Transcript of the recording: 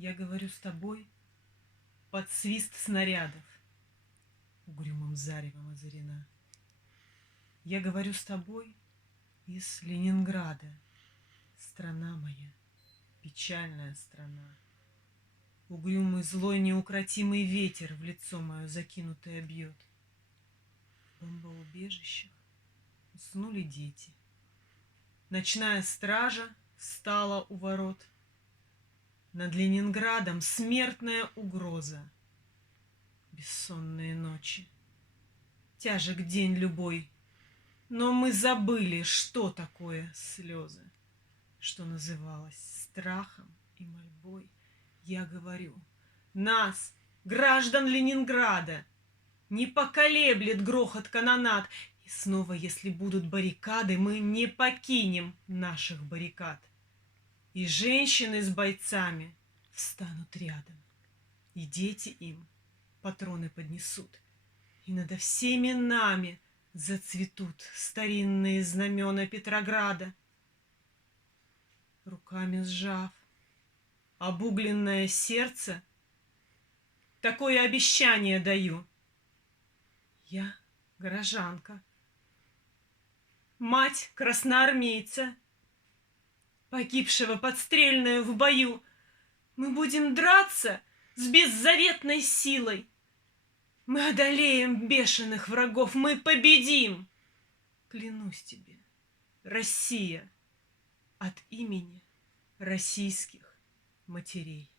Я говорю с тобой под свист снарядов, угрюмым заревом озарена. Я говорю с тобой из Ленинграда, страна моя, печальная страна. Угрюмый, злой, неукротимый ветер в лицо мое закинутое бьет. В бомбоубежищах уснули дети. Ночная стража встала у ворот. Над Ленинградом смертная угроза. Бессонные ночи, тяжек день любой, но мы забыли, что такое слезы, что называлось страхом и мольбой. Я говорю, нас, граждан Ленинграда, не поколеблет грохот канонад, и снова, если будут баррикады, мы не покинем наших баррикад. И женщины с бойцами встанут рядом, и дети им патроны поднесут, и надо всеми нами зацветут старинные знамена Петрограда. Руками сжав обугленное сердце, такое обещание даю. Я горожанка, мать красноармейца, погибшего подстрельную в бою. Мы будем драться с беззаветной силой. Мы одолеем бешеных врагов, мы победим. Клянусь тебе, Россия, от имени российских матерей.